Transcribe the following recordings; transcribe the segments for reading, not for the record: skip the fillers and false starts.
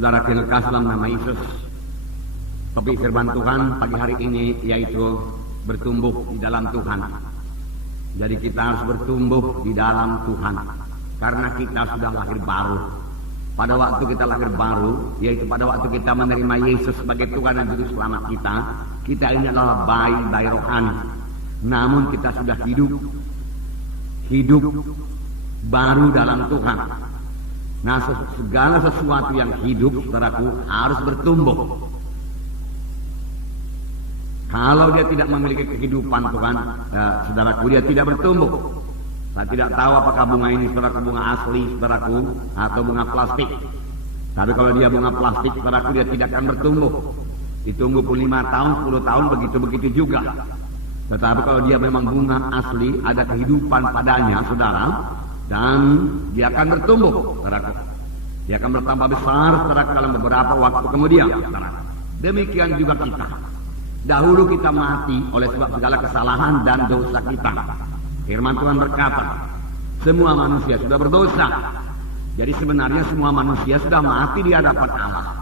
Saudara yang kasih dalam nama Yesus, topik firman Tuhan pagi hari ini yaitu bertumbuh di dalam Tuhan. Jadi kita harus bertumbuh di dalam Tuhan, karena kita sudah lahir baru. Pada waktu kita lahir baru, yaitu pada waktu kita menerima Yesus sebagai Tuhan dan Juru Selamat kita ini adalah bayi rohani. Namun kita sudah hidup baru dalam Tuhan. Nah, segala sesuatu yang hidup, saudaraku, harus bertumbuh. Kalau dia tidak memiliki kehidupan Tuhan, saudaraku, dia tidak bertumbuh. Saya tidak tahu apakah bunga ini, saudaraku, bunga asli, saudaraku, atau bunga plastik. Tapi kalau dia bunga plastik, saudaraku, dia tidak akan bertumbuh. Ditunggu pun 5 tahun, 10 tahun, begitu-begitu juga. Tetapi kalau dia memang bunga asli, ada kehidupan padanya, saudara, dan dia akan bertumbuh, saudaraku. Dia akan bertambah besar, saudaraku, dalam beberapa waktu kemudian, saudaraku. Demikian juga kita. Dahulu kita mati oleh sebab segala kesalahan dan dosa kita. Firman Tuhan berkata, semua manusia sudah berdosa. Jadi sebenarnya semua manusia sudah mati di hadapan Allah.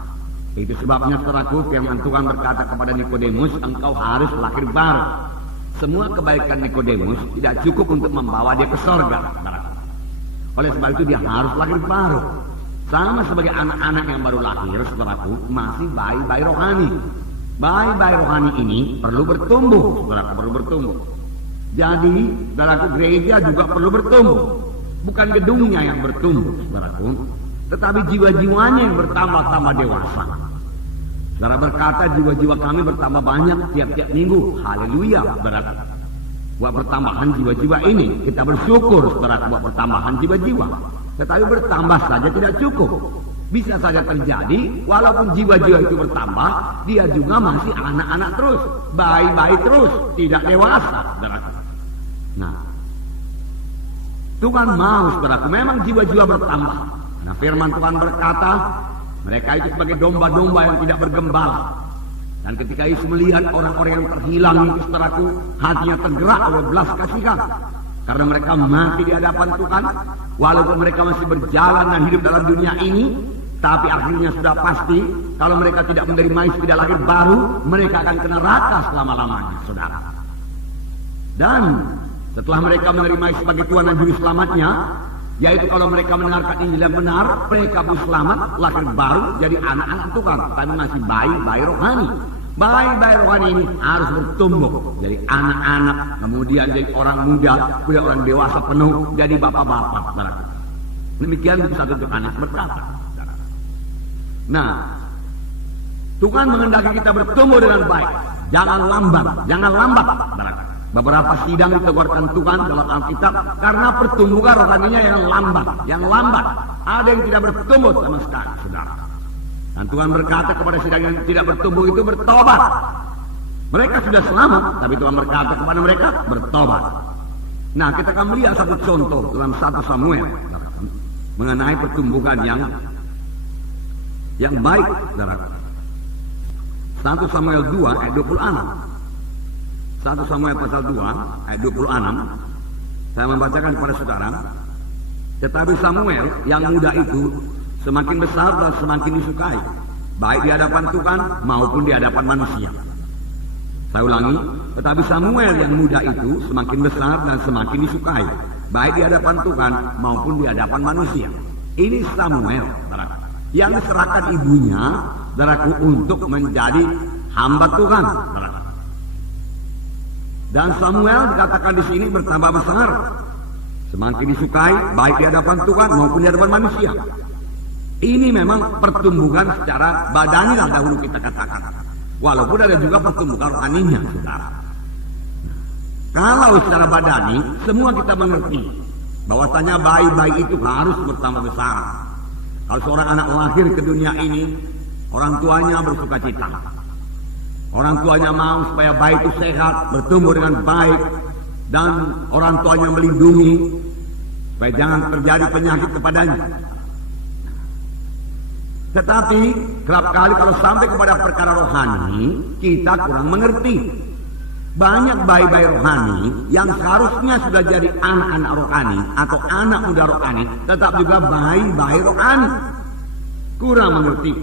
Itu sebabnya, saudaraku, firman Tuhan berkata kepada Nikodemus, engkau harus lahir baru. Semua kebaikan Nikodemus tidak cukup untuk membawa dia ke sorga, saudaraku. Oleh sebab itu dia harus lahir baru. Sama sebagai anak-anak yang baru lahir, saudaraku, masih bayi-bayi rohani. Bayi-bayi rohani ini perlu bertumbuh, saudaraku, perlu bertumbuh. Jadi, saudaraku, gereja juga perlu bertumbuh. Bukan gedungnya yang bertumbuh, saudaraku, tetapi jiwa-jiwanya yang bertambah-tambah dewasa. Saudara berkata, jiwa-jiwa kami bertambah banyak tiap-tiap minggu. Haleluya, saudaraku. Buat pertambahan jiwa-jiwa ini, kita bersyukur, saudaraku, buat pertambahan jiwa-jiwa. Tetapi bertambah saja tidak cukup. Bisa saja terjadi, walaupun jiwa-jiwa itu bertambah, dia juga masih anak-anak terus, bayi-bayi terus, tidak dewasa, saudaraku. Nah, Tuhan mau, saudaraku, memang jiwa-jiwa bertambah. Nah, firman Tuhan berkata, mereka itu sebagai domba-domba yang tidak bergembala. Dan ketika Yesus melihat orang-orang yang terhilang itu, saudaraku, hatinya tergerak oleh belas kasihan. Karena mereka mati di hadapan Tuhan, walaupun mereka masih berjalan dan hidup dalam dunia ini, tapi akhirnya sudah pasti, kalau mereka tidak menerima Yesus, tidak lahir baru, mereka akan kena neraka selama-lamanya, saudara. Dan setelah mereka menerima Yesus sebagai Tuhan dan Juru Selamatnya, yaitu kalau mereka mendengarkan Injil yang benar, mereka pun selamat, lahir baru, jadi anak-anak Tuhan, tapi masih bayi-bayi rohani. Bayi-bayi rohani ini harus bertumbuh, jadi anak-anak, kemudian jadi orang muda, kemudian orang dewasa penuh, jadi bapak-bapak, saudara. Demikian bisa untuk anak berkata. Nah, Tuhan menghendaki kita bertumbuh dengan baik. Jangan lambat, saudara. Beberapa sidang diteguhkan Tuhan dalam Alkitab karena pertumbuhan rohaninya yang lambat. Ada yang tidak bertumbuh sama sekali, saudara. Dan Tuhan berkata kepada sidang yang tidak bertumbuh itu bertobat. Mereka sudah selamat, tapi Tuhan berkata kepada mereka bertobat. Nah, kita akan melihat satu contoh dalam 1 Samuel mengenai pertumbuhan yang baik, saudara. 1 Samuel 2 ayat 26. 1 Samuel pasal 2 ayat 26. Saya membacakan kepada saudara. Tetapi Samuel yang muda itu semakin besar dan semakin disukai, baik di hadapan Tuhan maupun di hadapan manusia. Saya ulangi, tetapi Samuel yang muda itu semakin besar dan semakin disukai, baik di hadapan Tuhan maupun di hadapan manusia. Ini Samuel, saudara, yang diserahkan ibunya, saudaraku, untuk menjadi hamba Tuhan, saudara. Dan Samuel dikatakan di sini bertambah besar, semakin disukai, baik di hadapan Tuhan maupun di hadapan manusia. Ini memang pertumbuhan secara badani lah dahulu kita katakan. Walaupun ada juga pertumbuhan rohaninya, saudara. Kalau secara badani, semua kita mengerti bahwasanya bayi-bayi itu harus bertambah besar. Kalau seorang anak lahir ke dunia ini, orang tuanya bersuka cita. Orang tuanya mau supaya bayi itu sehat, bertumbuh dengan baik, dan orang tuanya melindungi supaya jangan terjadi penyakit kepadanya. Tetapi kerap kali kalau sampai kepada perkara rohani, kita kurang mengerti. Banyak bayi-bayi rohani yang seharusnya sudah jadi anak-anak rohani atau anak muda rohani, tetap juga bayi-bayi rohani. kurang mengerti.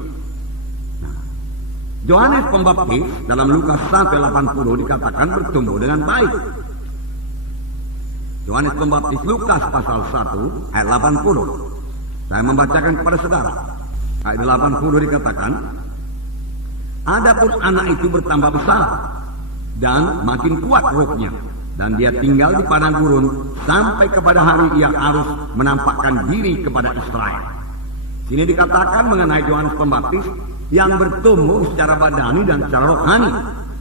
Yohanes Pembaptis dalam Lukas 1:80 dikatakan bertumbuh dengan baik. Yohanes Pembaptis Lukas pasal 1 ayat 80. Saya membacakan kepada saudara. Ayat 80 dikatakan, adapun anak itu bertambah besar dan makin kuat rohnya, dan dia tinggal di padang gurun sampai kepada hari ia harus menampakkan diri kepada Israel. Sini dikatakan mengenai Yohanes Pembaptis yang bertumbuh secara badani dan secara rohani.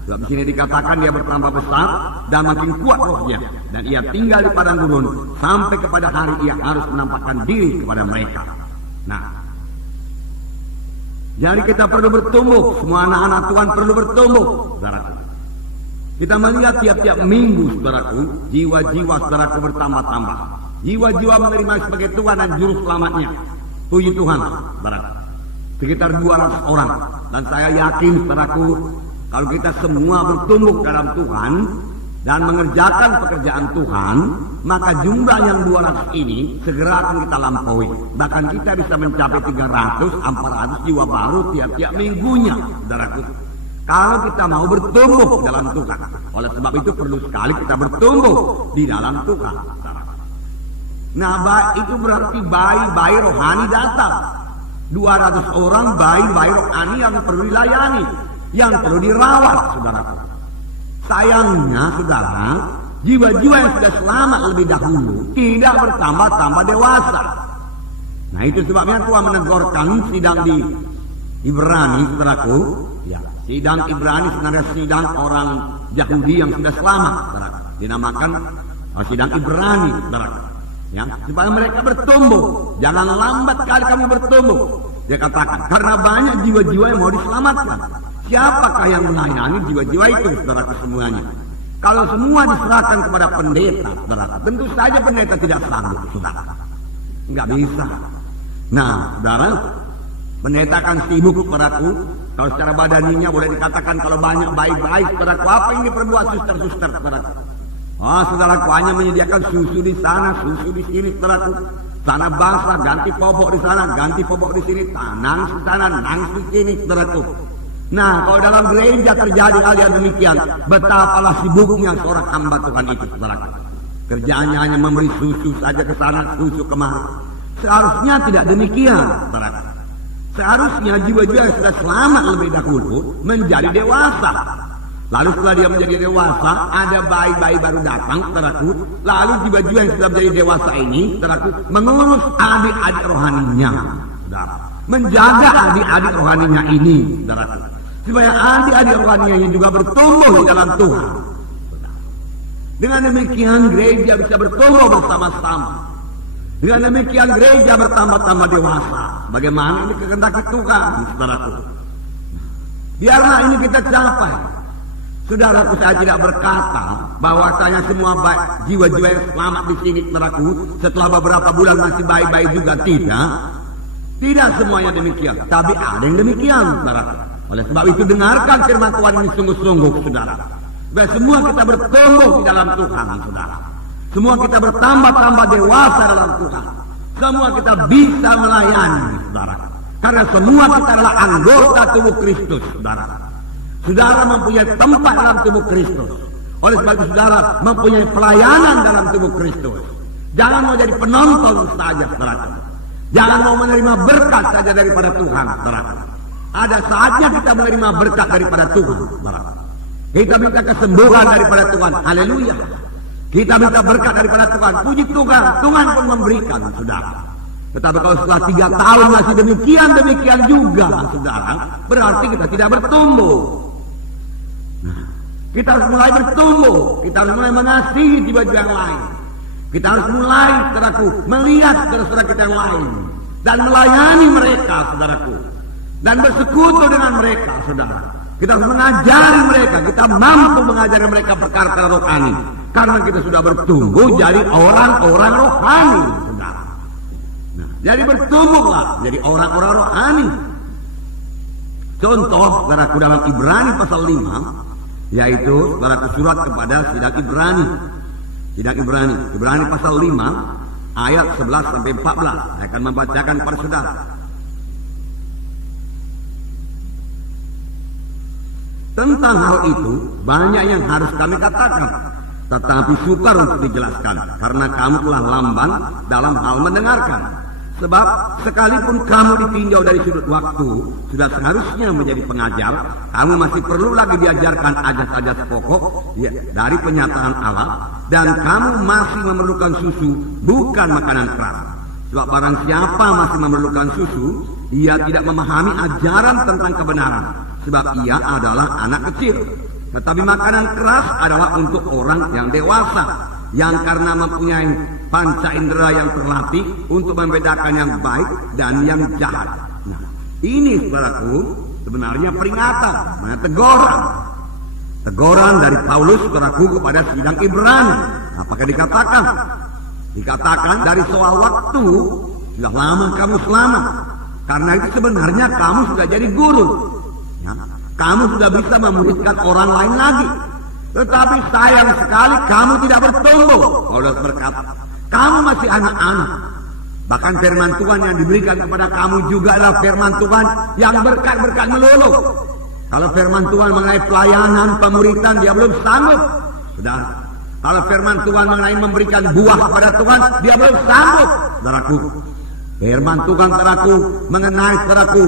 Sebab di sini dikatakan dia bertambah besar dan makin kuat rohnya, dan ia tinggal di padang gurun sampai kepada hari ia harus menampakkan diri kepada mereka. Nah, jadi kita perlu bertumbuh, semua anak-anak Tuhan perlu bertumbuh, saudaraku. Kita melihat tiap-tiap minggu, saudaraku, jiwa-jiwa saudaraku bertambah-tambah. Jiwa-jiwa menerima sebagai Tuhan dan Juru Selamatnya. Puji Tuhan, saudaraku. Sekitar 200 orang. Dan saya yakin, saudaraku, kalau kita semua bertumbuh dalam Tuhan dan mengerjakan pekerjaan Tuhan, maka jumlah yang 200 ini segera akan kita lampaui. Bahkan kita bisa mencapai 300-400 jiwa baru tiap-tiap minggunya, saudaraku. Kalau kita mau bertumbuh dalam Tuhan. Oleh sebab itu perlu sekali kita bertumbuh di dalam Tuhan. Nah, itu berarti bayi-bayi rohani datang. 200 orang bayi-bayi rohani yang perlu dilayani, yang perlu dirawat, saudaraku. Sayangnya, saudara, jiwa-jiwa yang sudah selamat lebih dahulu tidak bertambah-tambah dewasa. Nah, itu sebabnya Tuhan menegurkan sidang di Ibrani, saudaraku. Ya, sidang Ibrani sebenarnya sidang orang Yahudi yang sudah selamat, saudaraku. Dinamakan sidang Ibrani, saudaraku. Ya, supaya mereka bertumbuh. Jangan lambat kali kamu bertumbuh. Dia katakan, karena banyak jiwa-jiwa yang mau diselamatkan. Siapakah yang melayani jiwa-jiwa itu, saudaraku semuanya? Kalau semua diserahkan kepada pendeta, saudara, tentu saja pendeta tidak sanggup, saudara. Enggak bisa. Nah, saudara, pendeta akan sibuk, saudaraku. Kalau secara badaninya boleh dikatakan kalau banyak baik-baik, saudaraku, apa yang diperbuat suster-suster, saudaraku? Oh, saudaraku, hanya menyediakan susu di sana, susu di sini, saudaraku. Sana basah, ganti popok di sana, ganti popok di sini, nangis di sana, nangis di sini, saudaraku. Nah, kalau dalam gereja terjadi hal yang demikian, betapalah sibuknya seorang hamba Tuhan itu, saudaraku. Kerjaannya hanya memberi susu saja ke sana, susu kemari. Seharusnya tidak demikian, saudaraku. Seharusnya jiwa-jiwa yang sudah selamat lebih dahulu menjadi dewasa. Lalu setelah dia menjadi dewasa, ada bayi-bayi baru datang, saudaraku. Lalu jiwa-jiwa yang sudah menjadi dewasa ini, saudaraku, mengurus adik-adik rohaninya, saudara. Menjaga adik-adik rohaninya ini, saudaraku. Supaya adik-adik rohaninya ini juga bertumbuh di dalam Tuhan. Dengan demikian gereja bisa bertumbuh bersama-sama. Dengan demikian gereja bertambah-tambah dewasa. Bagaimana ini kehendaki Tuhan, saudaraku. Biarlah ini kita capai. Saudaraku, saya tidak berkata bahwasanya semua jiwa-jiwa yang selamat di sini, saudaraku, setelah beberapa bulan masih baik-baik juga, tidak. Tidak semuanya demikian, tapi ada yang demikian, saudaraku. Oleh sebab itu dengarkan firman Tuhan ini sungguh-sungguh, saudara. Supaya semua kita bertumbuh di dalam Tuhan, saudara. Semua kita bertambah-tambah dewasa dalam Tuhan. Semua kita bisa melayani, saudara. Karena semua kita adalah anggota tubuh Kristus, saudara. Saudara mempunyai tempat dalam tubuh Kristus. Oleh sebab itu saudara mempunyai pelayanan dalam tubuh Kristus. Jangan mau jadi penonton saja, saudara. Jangan mau menerima berkat saja daripada Tuhan, saudara. Ada saatnya kita menerima berkat daripada Tuhan, saudara. Kita minta kesembuhan daripada Tuhan, haleluya. Kita minta berkat daripada Tuhan, puji Tuhan. Tuhan pun memberikan, saudara. Tetapi kalau setelah 3 tahun masih demikian juga, saudara, berarti kita tidak bertumbuh. Kita harus mulai bertumbuh. Kita harus mulai mengasihi jiwa-jiwa yang lain. Kita harus mulai, saudaraku, melihat saudara-saudara kita yang lain. Dan melayani mereka, saudaraku. Dan bersekutu dengan mereka, saudara. Kita harus mengajari mereka. Kita mampu mengajari mereka perkara-perkara rohani. Karena kita sudah bertumbuh jadi orang-orang rohani, saudara. Nah, jadi bertumbuhlah jadi orang-orang rohani. Contoh, saudaraku, dalam Ibrani pasal 5, yaitu saudaraku surat kepada sidang Ibrani. Sidang Ibrani, Ibrani pasal 5 ayat 11 sampai 14. Saya akan membacakan kepada saudara. Tentang hal itu banyak yang harus kami katakan, tetapi sukar untuk dijelaskan karena kamu telah lamban dalam hal mendengarkan. Sebab sekalipun kamu ditinjau dari sudut waktu, sudah seharusnya menjadi pengajar, kamu masih perlu lagi diajarkan ajas-ajas pokok ya, dari penyataan Allah, dan kamu masih memerlukan susu, bukan makanan keras. Sebab barang siapa masih memerlukan susu, ia tidak memahami ajaran tentang kebenaran, sebab ia adalah anak kecil. Tetapi makanan keras adalah untuk orang yang dewasa, yang karena mempunyai panca indera yang terlatih untuk membedakan yang baik dan yang jahat. Nah, ini saudaraku sebenarnya peringatan, teguran. Teguran dari Paulus saudaraku kepada sidang Ibrani. Apakah dikatakan? Dikatakan dari soal waktu, sudah lama kamu selamat. Karena itu sebenarnya kamu sudah jadi guru. Ya, kamu sudah bisa memuridkan orang lain lagi. Tetapi sayang sekali kamu tidak bertumbuh. Paulus berkata, kamu masih anak-anak. Bahkan firman Tuhan yang diberikan kepada kamu juga adalah firman Tuhan yang berkat-berkat melulu. Kalau firman Tuhan mengenai pelayanan, pemuritan, dia belum sanggup. Sudah. Kalau firman Tuhan mengenai memberikan buah kepada Tuhan, dia belum sanggup. Saudaraku, firman Tuhan saudaraku mengenai saudaraku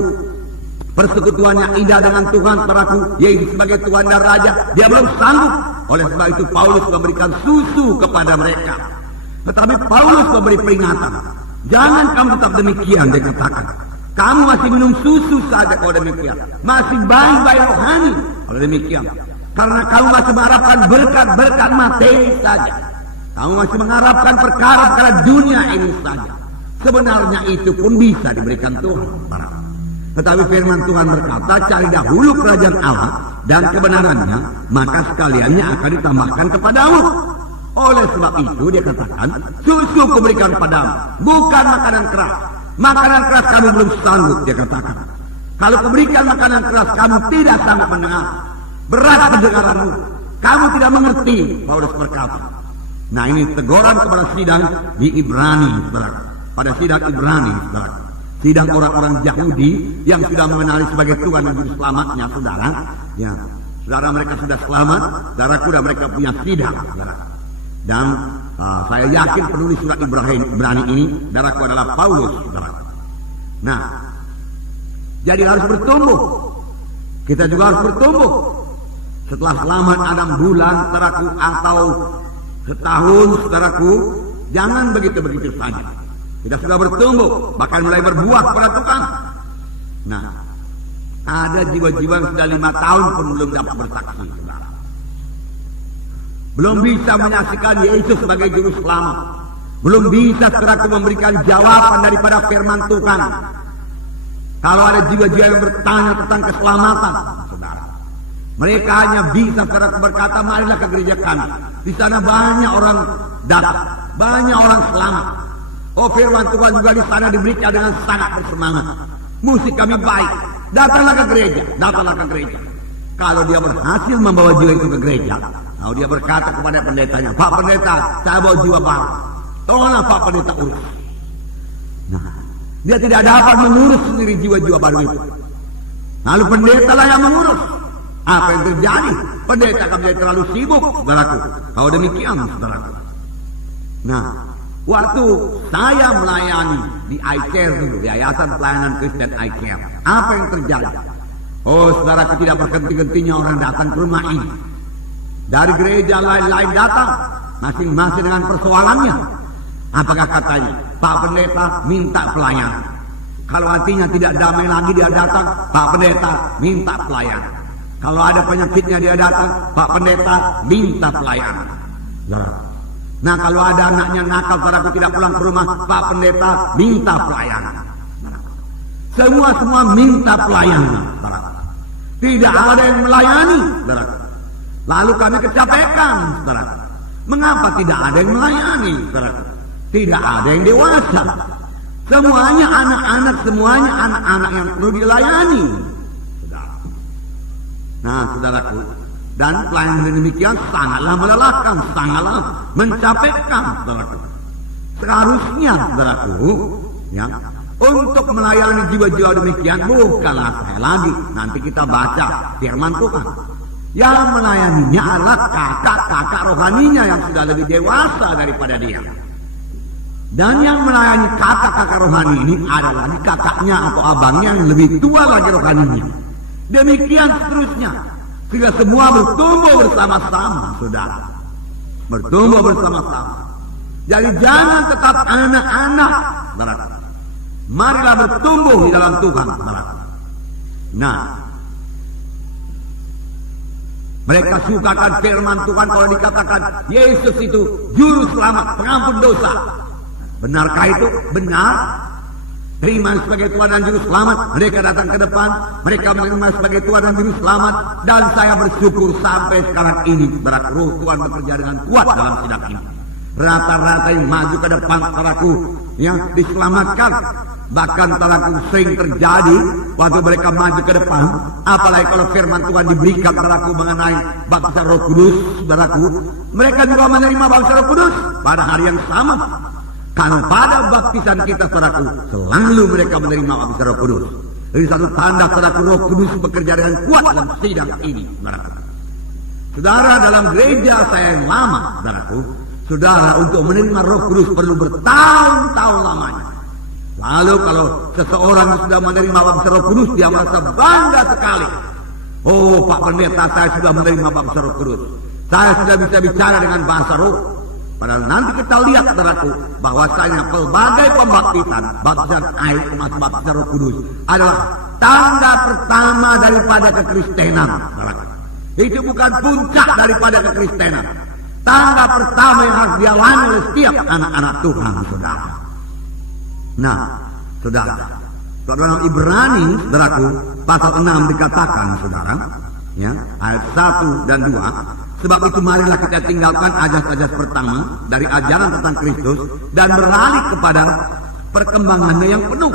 persekutuan yang indah dengan Tuhan saudaraku, yaitu sebagai Tuhan dan Raja, dia belum sanggup. Oleh sebab itu Paulus memberikan susu kepada mereka. Tetapi Paulus memberi peringatan, jangan kamu tetap demikian, dia katakan. Kamu masih minum susu saja kalau demikian, masih bayi-bayi rohani kalau demikian. Karena kamu masih mengharapkan berkat-berkat materi saja. Kamu masih mengharapkan perkara-perkara dunia ini saja. Sebenarnya itu pun bisa diberikan Tuhan. Tetapi firman Tuhan berkata, cari dahulu kerajaan Allah dan kebenarannya, maka sekaliannya akan ditambahkan kepadamu. Oleh sebab itu dia katakan, susu kuberikan padamu, bukan makanan keras. Makanan keras kamu belum sanggup, dia katakan. Kalau kuberikan makanan keras, kamu tidak sanggup mendengar. Berat pendengaranmu, kamu tidak mengerti, Paulus berkata. Nah, ini teguran kepada sidang di Ibrani, saudara. Pada sidang Ibrani, saudara. Sidang orang-orang Yahudi yang sudah mengenali sebagai Tuhan dan Juru Selamatnya, saudara. Ya, saudara mereka sudah selamat, saudaraku, dan mereka punya sidang, saudara. Dan saya yakin penulis surat Ibrani ini, saudaraku, adalah Paulus, saudara. Nah, jadi harus bertumbuh. Kita juga harus bertumbuh. Setelah selamat 6 bulan, saudaraku, atau setahun, saudaraku, jangan begitu-begitu saja. Kita sudah bertumbuh, bahkan mulai berbuah kepada Tuhan. Nah, ada jiwa-jiwa yang sudah 5 tahun pun belum dapat bersaksi, saudara. Belum bisa menyaksikan Yesus sebagai Juru Selamat. Belum bisa saudaraku memberikan jawaban daripada firman Tuhan. Kalau ada jiwa-jiwa yang bertanya tentang keselamatan, saudara, mereka hanya bisa saudaraku berkata, marilah ke gereja kami. Di sana banyak orang datang, banyak orang selamat. Oh, firman Tuhan juga di sana diberikan dengan sangat bersemangat. Musik kami baik. Datanglah ke gereja, datanglah ke gereja. Kalau dia berhasil membawa jiwa itu ke gereja, lalu dia berkata kepada pendetanya, Pak Pendeta, saya bawa jiwa baru. Tolonglah Pak Pendeta urus. Nah, dia tidak dapat mengurus sendiri jiwa-jiwa baru itu. Lalu pendeta lah yang mengurus. Apa yang terjadi? Pendeta akan menjadi terlalu sibuk, saudaraku. Kalau demikian, saudaraku. Nah, waktu saya melayani di iCare dulu, di Yayasan Pelayanan Kristen iCare, apa yang terjadi? Oh, saudaraku, tidak berhenti-hentinya orang datang ke rumah ini. Dari gereja lain-lain datang, masing-masing dengan persoalannya. Apakah katanya? Pak Pendeta minta pelayanan. Kalau hatinya tidak damai lagi, dia datang, Pak Pendeta minta pelayanan. Kalau ada penyakitnya dia datang, Pak Pendeta minta pelayanan. Nah, kalau ada anaknya nakal, saudaraku, tidak pulang ke rumah, Pak Pendeta minta pelayanan. Semua minta pelayanan, saudaraku. Tidak ada yang melayani, saudaraku. Lalu kami kecapekan, saudaraku. Mengapa tidak ada yang melayani, saudaraku? Tidak ada yang dewasa. Semuanya anak-anak, semuanya anak-anak yang perlu dilayani. Saudaraku. Nah, saudaraku, dan pelayanan demikian sangatlah melelahkan, sangatlah mencapekkan, saudaraku. Seharusnya, saudaraku, ya, untuk melayani jiwa-jiwa demikian bukanlah saya lagi. Nanti kita baca firman Tuhan. Yang melayaninya adalah kakak-kakak rohaninya yang sudah lebih dewasa daripada dia. Dan yang melayani kakak-kakak rohani ini adalah kakaknya atau abangnya yang lebih tua lagi rohaninya. Demikian seterusnya. Sehingga semua bertumbuh bersama-sama, saudara. Bertumbuh bersama-sama. Jadi jangan tetap anak-anak, saudara. Marilah bertumbuh di dalam Tuhan, saudara. Nah, mereka sukakan firman Tuhan kalau dikatakan Yesus itu juru selamat, pengampun dosa. Benarkah itu? Benar. Terima sebagai Tuhan dan Juru Selamat. Mereka datang ke depan, mereka menerima sebagai Tuhan dan Juru Selamat. Dan saya bersyukur sampai sekarang ini Roh Tuhan bekerja dengan kuat dalam sidang ini. Rata-rata yang maju ke depan saudaraku yang diselamatkan. Bahkan saudaraku sering terjadi waktu mereka maju ke depan, apalagi kalau firman Tuhan diberikan saudaraku mengenai baptisan Roh Kudus, saudaraku, mereka juga menerima baptisan Roh Kudus pada hari yang sama. Karena pada baptisan kita saudaraku, selalu mereka menerima baptisan Roh Kudus. Jadi satu tanda saudaraku Roh Kudus bekerja dengan kuat dalam sidang ini, saudaraku. Saudara, dalam gereja saya yang lama, saudaraku, saudara untuk menerima Roh Kudus perlu bertahun-tahun lamanya. Lalu kalau seseorang sudah menerima baptisan Roh Kudus, dia merasa bangga sekali. Oh, Pak Pendeta, saya sudah menerima baptisan Roh Kudus. Saya sudah bisa bicara dengan bahasa roh. Padahal nanti kita lihat saudaraku bahwasanya pelbagai pembaptisan, baptisan air termasuk baptisan Roh Kudus adalah tanda pertama daripada kekristenan, saudaraku. Itu bukan puncak daripada kekristenan. Tanda pertama yang harus dialami oleh setiap anak-anak Tuhan, saudara. Nah, saudara, dalam Ibrani, saudaraku, pasal 6 dikatakan, saudara, ya, ayat 1 dan 2. Sebab itu marilah kita tinggalkan ajas-ajas pertama dari ajaran tentang Kristus dan beralih kepada perkembangannya yang penuh.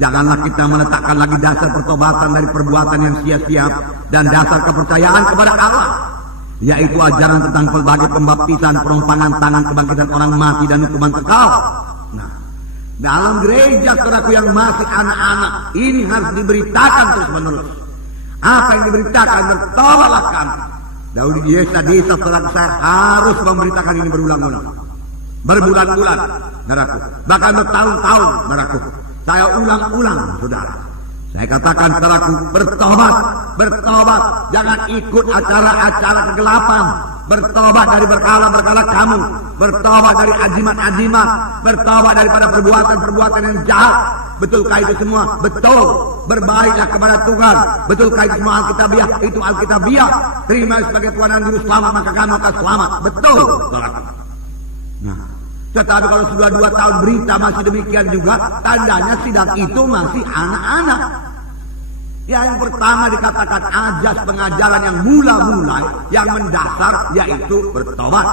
Janganlah kita meletakkan lagi dasar pertobatan dari perbuatan yang sia-sia dan dasar kepercayaan kepada Allah, yaitu ajaran tentang pelbagai pembaptisan, perompangan tangan, kebangkitan orang mati dan hukuman kekal. Nah, dalam gereja saudaraku yang masih anak-anak ini harus diberitakan terus-menerus. Apa yang diberitakan? Bertobatlah kamu. Daudi di desa-desa saudara saya harus memberitakan ini berulang-ulang, berbulan-bulan, saudaraku, bahkan bertahun-tahun, saudaraku. Saya ulang-ulang, saudara. Saya katakan saudaraku, bertobat, bertobat, jangan ikut acara-acara kegelapan. Bertobat dari berkala-berkala kamu, bertobat dari ajimat-ajimat, bertobat daripada perbuatan-perbuatan yang jahat. Betulkah itu semua? Betul. Berbaiklah kepada Tuhan. Betulkah itu semua Alkitabiah? Itu Alkitabiah. Terima sebagai Tuhan dan Juru Selamat, maka kamu akan selamat. Betul, saudaraku. Nah, tetapi kalau sudah 2 tahun berita masih demikian juga, tandanya sidang itu masih anak-anak. Yang pertama dikatakan ajas pengajaran yang mula-mulai, yang mendasar, yaitu bertobat.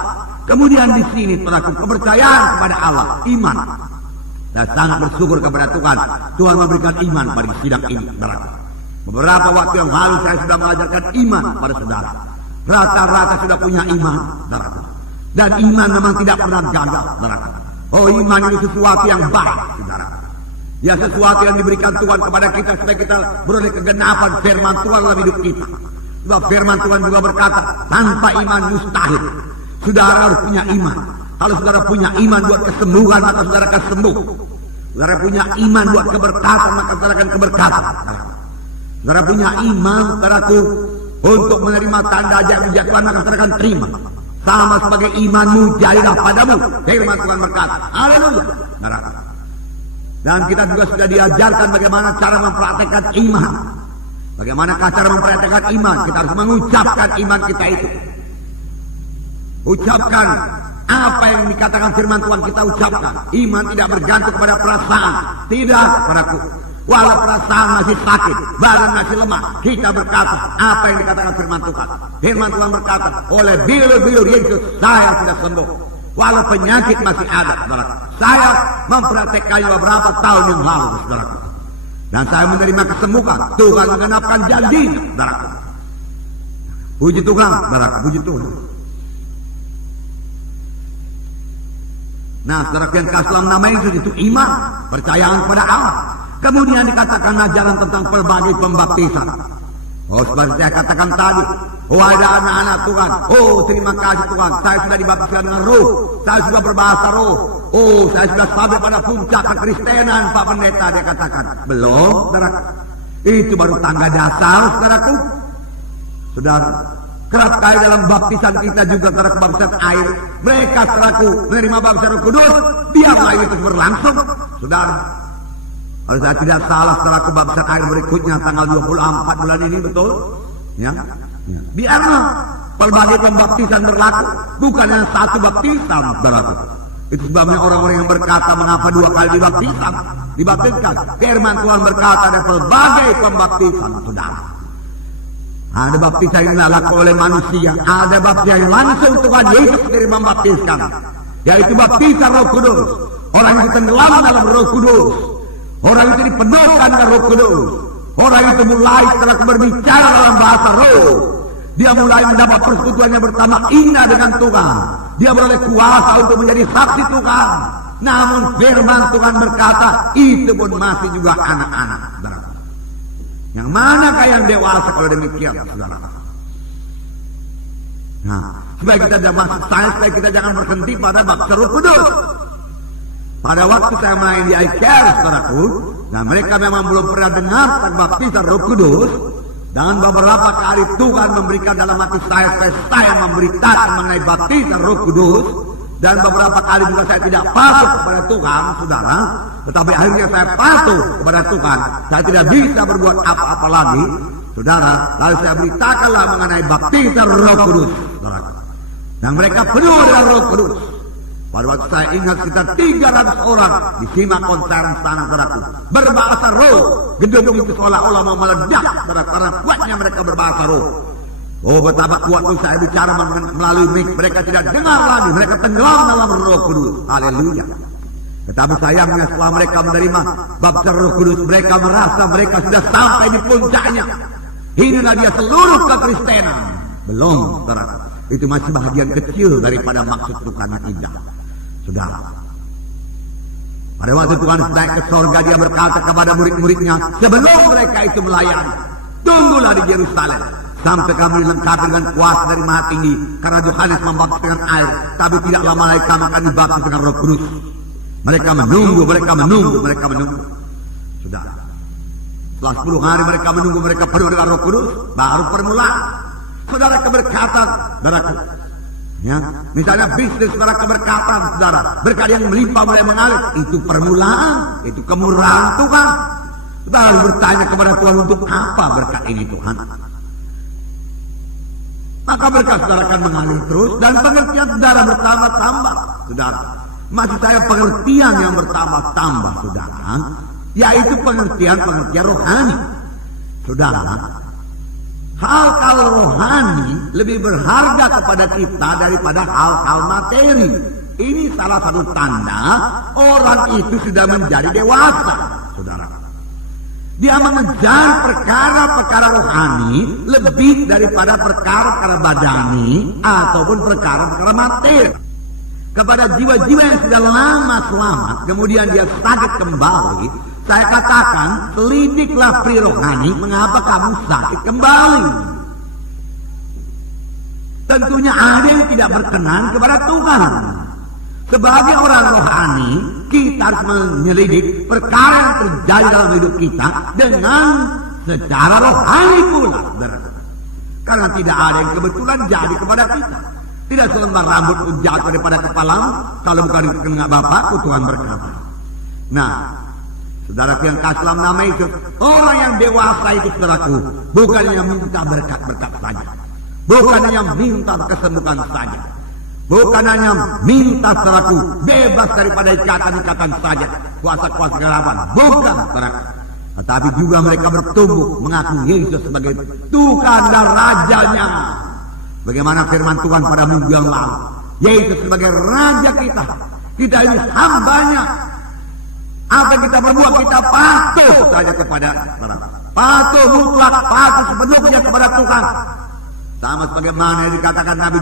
Kemudian di sini saudaraku, kepercayaan kepada Allah, iman. Saya sangat bersyukur kepada Tuhan. Tuhan memberikan iman pada sidang ini, saudara. Beberapa waktu yang lalu saya sudah mengajarkan iman pada saudara. Rata-rata sudah punya iman, saudara. Dan iman memang tidak pernah gagal, saudara. Oh, iman itu sesuatu yang baik, saudara. Ya, sesuatu yang diberikan Tuhan kepada kita supaya kita beroleh kegenapan firman Tuhan dalam hidup kita. Sebab firman Tuhan juga berkata, tanpa iman mustahil. Saudara harus punya iman. Kalau saudara punya iman buat kesembuhan, maka saudara akan sembuh. Saudara punya iman buat keberkatan, maka saudara akan keberkatan. Saudara punya iman, saudaraku, untuk menerima tanda ajaib Tuhan, maka saudara akan terima. Sama sebagai imanmu jadilah padamu. Firman Tuhan berkata, haleluya. Dan kita juga sudah diajarkan bagaimana cara mempraktekkan iman. Bagaimanakah cara mempraktekkan iman? Kita harus mengucapkan iman kita itu. Ucapkan apa yang dikatakan firman Tuhan, kita ucapkan. Iman tidak bergantung kepada perasaan. Tidak, saudaraku. Walau perasaan masih sakit, badan masih lemah, kita berkata apa yang dikatakan firman Tuhan. Firman Tuhan berkata, oleh bilur-bilur Yesus saya sudah sembuh. Walau penyakit masih ada, saudaraku. Saya mempraktekannya beberapa tahun yang lalu, saudaraku. Dan saya menerima kesembuhan. Tuhan menggenapkan janjinya, saudaraku. Puji Tuhan, saudaraku, puji Tuhan. Nah, saudara yang kasih dalam nama Yesus itu iman, percayaan kepada Allah. Kemudian dikatakan ajaran tentang pelbagai pembaptisan. Oh, seperti saya katakan tadi, Oh ada anak-anak Tuhan. Oh terima kasih Tuhan. Saya sudah dibaptiskan dengan roh. Saya sudah berbahasa roh. Oh saya sudah sampai pada puncak kekristenan Pak Pendeta, dia katakan. Belum, saudara. Itu baru tangga dasar, saudaraku. Saudara, kerap kali dalam baptisan kita juga saudara, baptisan air. Mereka saudaraku menerima baptisan Roh Kudus. Biarlah itu berlangsung, saudara. Kalau saya tidak salah, saudaraku, baptisan air berikutnya tanggal 24 bulan ini, betul? Ya. Biarlah pelbagai pembaptisan berlaku, bukan hanya satu baptisan, saudaraku. Itu sebabnya orang-orang yang berkata mengapa 2 kali dibaptiskan. Firman Tuhan berkata ada pelbagai pembaptisan, saudara. Ada baptisan yang dilakukan oleh manusia, ada baptisan yang langsung Tuhan Yesus sendiri membaptiskan, yaitu baptisan Roh Kudus. Orang itu tenggelam dalam Roh Kudus. Orang itu dipenuhkan dengan Roh Kudus. Orang itu mulai setelah berbicara dalam bahasa roh. Dia mulai mendapat persekutuannya bersama indah dengan Tuhan. Dia beroleh kuasa untuk menjadi saksi Tuhan. Namun firman Tuhan berkata, itu pun masih juga anak-anak, saudara. Yang manakah yang dewasa kalau demikian, saudara? Nah, supaya kita jangan berhenti pada baptisan Roh Kudus. Pada waktu saya melayani di ICAR, saudaraku, dan mereka memang belum pernah dengar tentang baptisan Roh Kudus. Dan beberapa kali Tuhan memberikan dalam hati saya memberitakan mengenai baptisan Roh Kudus. Dan beberapa kali juga saya tidak patuh kepada Tuhan, saudara. Tetapi akhirnya saya patuh kepada Tuhan. Saya tidak bisa berbuat apa-apa lagi, saudara. Lalu saya beritakanlah mengenai baptisan Roh Kudus, saudara. Dan mereka penuh dengan Roh Kudus. Pada waktu saya ingat sekitar 300 orang disimak konser sana, saudaraku. Berbahasa roh. Gedung itu seolah-olah mau meledak, saudara, karena kuatnya mereka berbahasa roh. Oh betapa kuat saya bicara melalui mic. Mereka tidak dengar lagi. Mereka tenggelam dalam Roh Kudus. Haleluya. Tetapi sayangnya setelah mereka menerima baptisan Roh Kudus, mereka merasa mereka sudah sampai di puncaknya. Inilah dia seluruh kekristenan. Belum, saudara. Itu masih bahagian kecil daripada maksud Tuhan yang indah, saudara. Pada waktu Tuhan naik ke sorga, dia berkata kepada murid-muridnya, sebelum mereka itu melayani, tunggulah di Yerusalem sampai kamu dilengkapi dengan kuasa dari Maha Tinggi. Karena Yohanes membaptis dengan air, tapi tidak lama lagi kamu akan dibaptis dengan Roh Kudus. Mereka menunggu. Saudara, setelah 10 hari mereka menunggu, mereka penuh dengan Roh Kudus, baru permulaan. Saudara, keberkatan, saudaraku. Ya, misalnya bisnis, saudara, keberkatan, saudara. Berkat yang melimpah mulai mengalir, itu permulaan, itu kemurahan Tuhan. Kita harus bertanya kepada Tuhan, untuk apa berkat ini Tuhan? Maka berkat saudara akan mengalir terus, dan pengertian saudara bertambah-tambah, saudara. Maksud saya pengertian yang bertambah-tambah, saudara, yaitu pengertian rohani, saudara. Hal-hal rohani lebih berharga kepada kita daripada hal-hal materi. Ini salah satu tanda orang itu sudah menjadi dewasa, saudara. Dia mengejar perkara-perkara rohani lebih daripada perkara-perkara badani ataupun perkara-perkara materi. Kepada jiwa-jiwa yang sudah lama selamat, kemudian dia sakit kembali, saya katakan, selidiklah pri rohani, mengapa kamu sakit kembali? Tentunya ada yang tidak berkenan kepada Tuhan. Sebagai orang rohani, kita harus menyelidik perkara yang terjadi dalam hidup kita dengan secara rohani pula. Karena tidak ada yang kebetulan jadi kepada kita. Tidak selembar rambut pun jatuh daripada kepalamu, kalau bukan kena Bapakku, Tuhan berkata. Nah, saudara yang kasih dalam nama itu, orang yang dewasa itu, saudaraku, bukan yang minta berkat-berkat saja, bukan hanya minta kesembuhan saja, bukan hanya minta, saudaraku, bebas daripada ikatan-ikatan saja, kuasa-kuasa kegelapan, bukan, saudaraku. Tetapi juga mereka bertumbuh mengakui Yesus sebagai Tuhan dan Rajanya. Bagaimana firman Tuhan pada minggu yang lalu, Yesus sebagai Raja kita. Kita ini hambanya. Apa yang kita berbuat, kita patuh saja kepada Allah. Patuh mutlak, patuh sepenuhnya kepada Tuhan. Sama sebagaimana yang dikatakan Nabi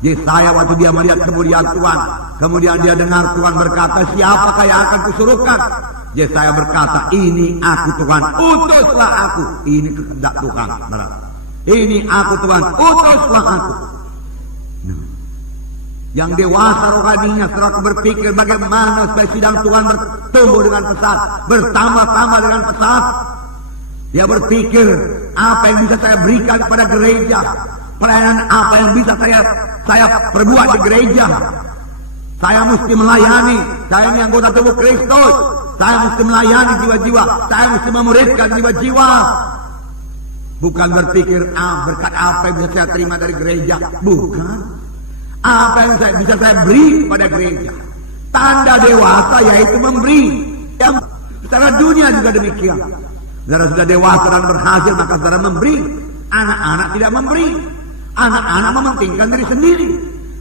Yesaya waktu dia melihat kemuliaan Tuhan, kemudian dia dengar Tuhan berkata, siapakah yang akan kusuruhkan? Yesaya berkata, ini aku Tuhan, utuslah aku. Ini kehendak Tuhan. Ini aku Tuhan, utuslah aku. Nah, yang dewasa rohaninya setelah aku berpikir bagaimana supaya sidang Tuhan bertumbuh dengan pesat, bertambah-tambah dengan pesat. Dia berpikir apa yang bisa saya berikan kepada gereja, pelayanan apa yang bisa saya perbuat di gereja. Saya mesti melayani, saya ini anggota tubuh Kristus, saya mesti melayani jiwa-jiwa, saya mesti memuridkan jiwa-jiwa. Bukan berpikir berkat apa yang bisa saya terima dari gereja, bukan. Apa yang bisa saya beri pada gereja. Tanda dewasa yaitu memberi. Yang secara dunia juga demikian. Saudara sudah dewasa dan berhasil, maka saudara memberi. Anak-anak tidak memberi. Anak-anak mementingkan diri sendiri.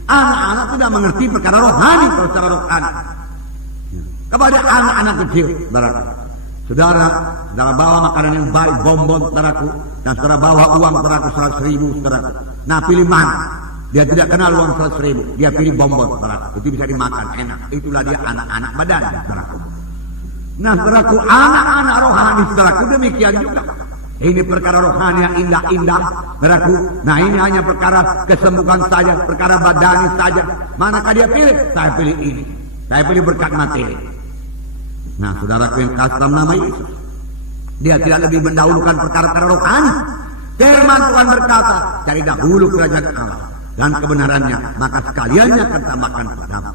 Anak-anak tidak mengerti perkara rohani kalau secara rohani. Kepada anak-anak kecil, saudara bawa makanan yang baik, bonbon, saudaraku, dan saudara bawa uang, saudaraku, 100.000, saudaraku. Nah, pilih mana? Dia tidak kenal uang 100.000, dia pilih bonbon, saudaraku. Itu bisa dimakan, enak. Itulah dia anak-anak badan, saudaraku. Nah, saudaraku, anak-anak rohani, saudaraku, demikian juga. Ini perkara rohani yang indah-indah, saudaraku. Nah, ini hanya perkara kesembuhan saja, perkara badani saja. Manakah dia pilih? Saya pilih ini. Saya pilih berkat materi. Nah, saudaraku yang kasih dalam nama Yesus, dia tidak lebih mendahulukan perkara-perkara rohani. Firman Tuhan berkata, cari dahulu kerajaan Allah dan kebenarannya, maka sekaliannya akan tambahkan padamu.